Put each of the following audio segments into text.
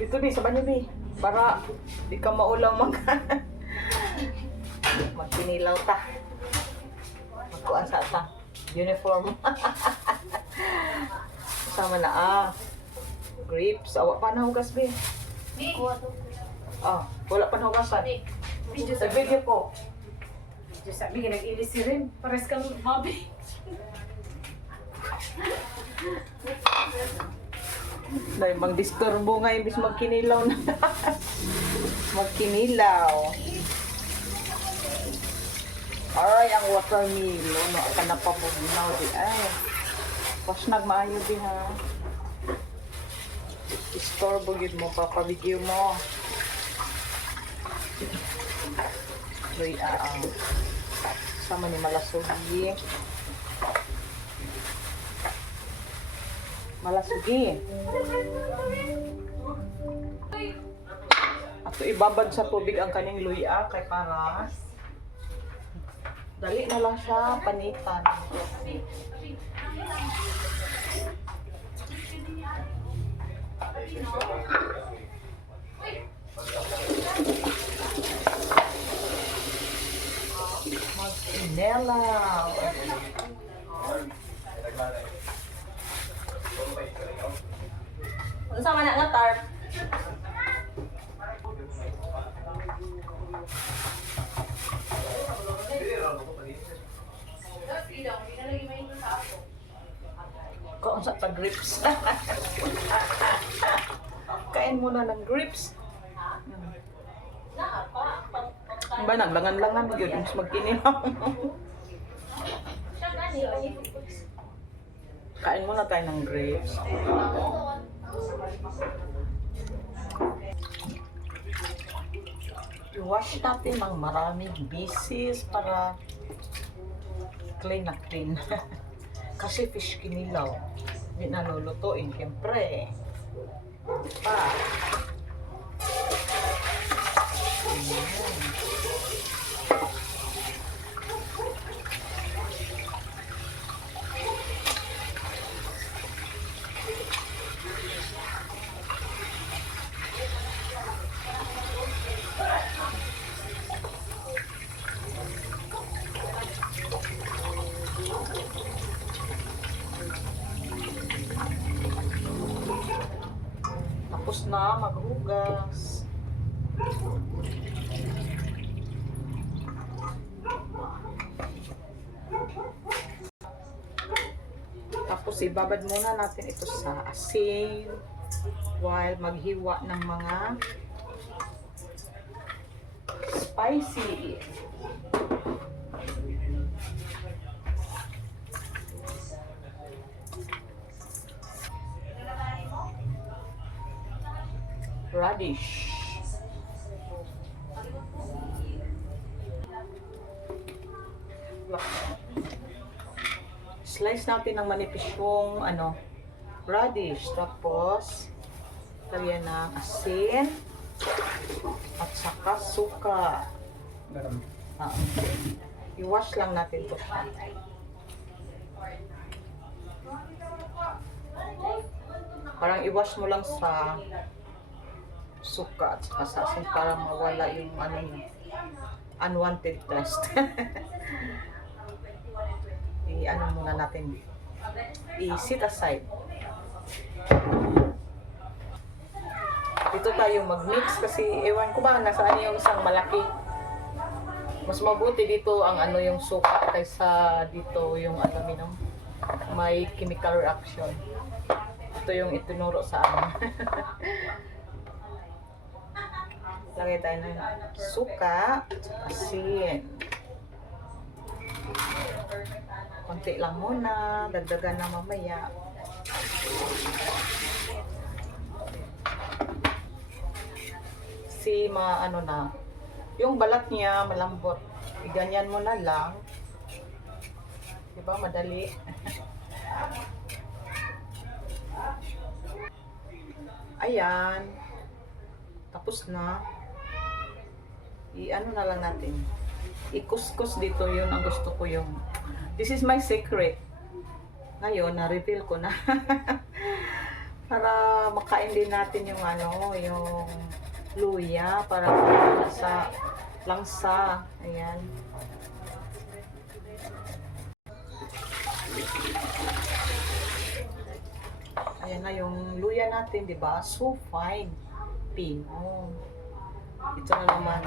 Dito di, sa banyo di. Para di ka maulang magpinilaw ta. Magkuhan sa ta. Uniform. Sama na grapes. Awa pa na hugas be. Wala pa na hugasan. Sa video ko. Diyos sabi, nag-ilis si rin. Pares kang mabi. Dahil mag-disturbo nga imbis magkinilaw na. Magkinilaw. Aray, ang watermelon. No, ka na pa bugnaw di ay. Pas nagmaayo di ha. Disturbo yun mo, papabigyo mo. Uy, sama ni Malasugi. Malasugi. Ato ibabad sa tubig ang kaning luya kay para dali na lang siya panitan. Magkinelaw. Ano sama na nga tarp? Kaon sa grips. Kain muna ng grips. Ba naglangan-langan gyud mas magkinilaw. Kain muna tayo ng grapes. I-wash natin ng maraming bisis para clean na clean. Kasi fish kinilaw. Hindi na lulutuin, siyempre. Pa. Tapos na maghugas. Tapos ibabad muna natin ito sa asin while maghiwa ng mga spicy. Radish. Slice natin ng manipis yung radish. Tapos lagyan ng asin at saka suka. I-wash lang natin ito. Parang i-wash mo lang sa suka at saka sa asin para mawala yung unwanted taste. I-ano muna natin. I-sit aside. Dito tayo mag-mix kasi ewan ko ba nasaan yung isang malaki. Mas mabuti dito ang yung suka kaysa dito yung may chemical reaction. Ito yung itinuro sa amin. Lagay tayo ng suka, asin. Konti lang muna, dagdagan na mamaya. Yung balat niya malambot. Iganyan mo na lang. Diba, madali. Ayan. Tapos na. I-ano na lang natin. I-kuskus dito, yun ang gusto ko yung. This is my secret. Ngayon, na-reveal ko na. Para makain din natin yung ano, yung luya para sa langsa. Ayan. Ayan na yung luya natin, di ba? So fine. Pino. Ito na naman.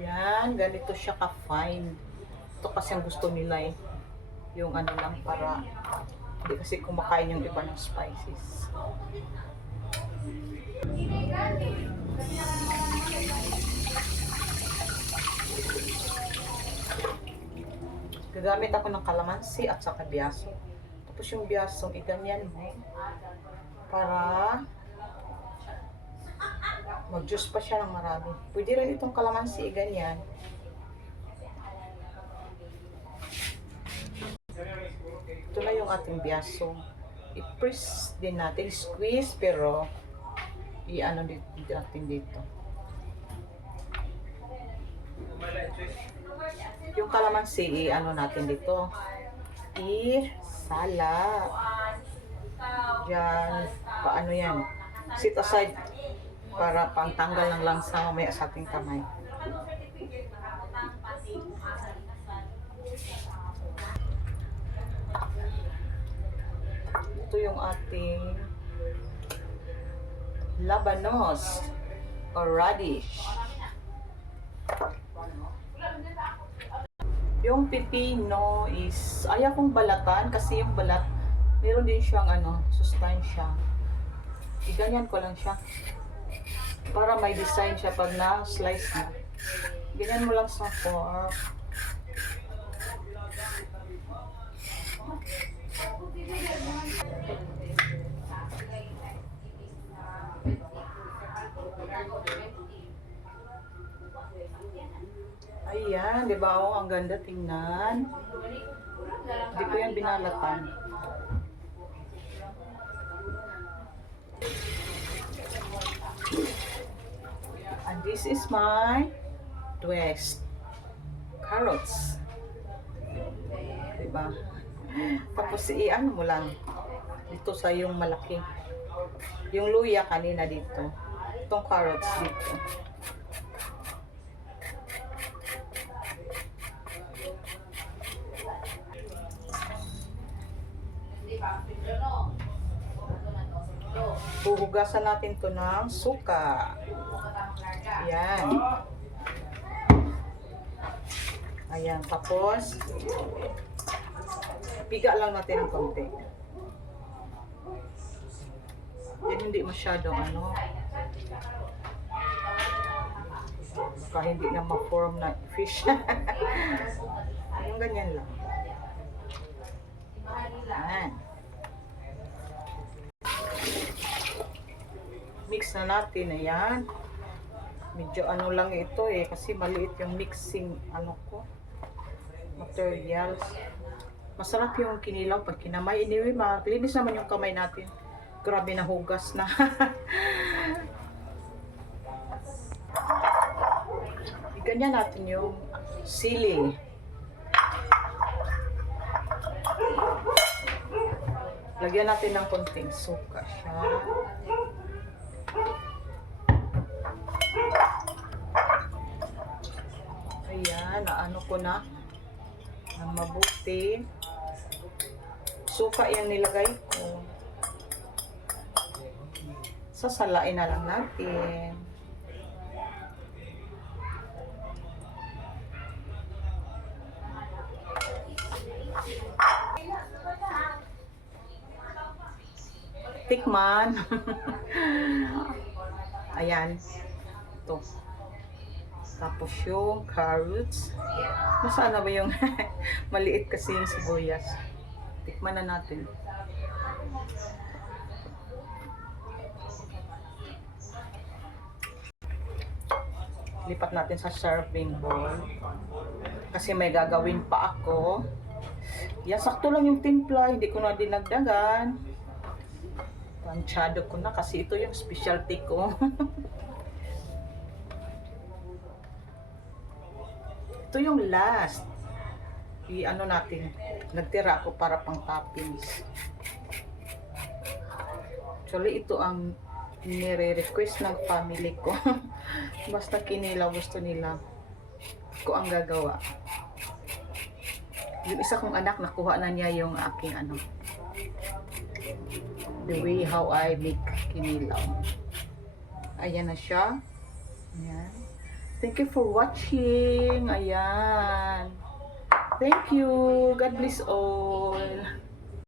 Yan, ganito siya ka-fine. Ito kasi ang gusto nila eh. Yung ano lang para hindi kasi kumakain yung iba ng spices. Gagamit ako ng kalamansi at saka biyaso. Tapos yung biyasong iganyan mo para mag-juice pa siya ng marami. Pwede rin itong kalamansi iganyan. Ito na yung ating biyaso. I-press din natin, squeeze, pero i-ano natin dito. Yung kalamansi, i-ano natin dito. I-salat. Diyan, paano yan? Sit aside para pangtanggal ng langsa mamaya sa ating kamay. Ito yung ating labanos or radish. Yung pipino is ayaw kong balatan kasi yung balat meron din siyang ano, sustansya. Iganyan ko lang siya para may design siya pag na-slice na. Ganyan mo lang sa fork. Ayan, di ba? Oh, ang ganda tingnan. Hindi ko yan binalatan. And this is my twist. Carrots. Diba? Tapos i-ano mo lang dito sa yung malaki. Yung luya kanina dito. Itong carrots dito. Huhugasan natin to ng suka. Ayan. Ayan. Tapos, piga lang natin ng konti. Yan hindi masyadong ano. Baka hindi na ma-form na fish. Yung ganyan lang. Ayan. Mix na natin, ayan. Medyo ano lang ito eh, kasi maliit yung mixing ano ko, materials. Masarap yung kinilaw pag kinamay. Anyway, maglinis naman yung kamay natin. Grabe na hugas na. Ganyan natin yung sili. Lagyan natin ng konting suka siya. Ayan, naano ko na ng mabuti. Suka yung nilagay ko. Sasalain na lang natin. Tikman. Ayan. Ito. Tapos yung carrots. Nasaan na ba yung maliit kasi yung sibuyas. Tikman na natin. Lipat natin sa serving bowl. Kasi may gagawin pa ako. Yan, sakto lang yung timpla. Hindi ko na dinagdagan. Planchado ko na kasi ito yung specialty ko. Ito yung last. I-ano natin. Nagtira ako para pang toppings. Actually, ito ang nire-request ng family ko. Basta kinilaw gusto nila. Ko ang gagawa. Yung isa kong anak, nakuha na niya yung aking ano. The way how I make kinilaw. Ayan na siya. Ayan. Thank you for watching. Ayan. Thank you. God bless all.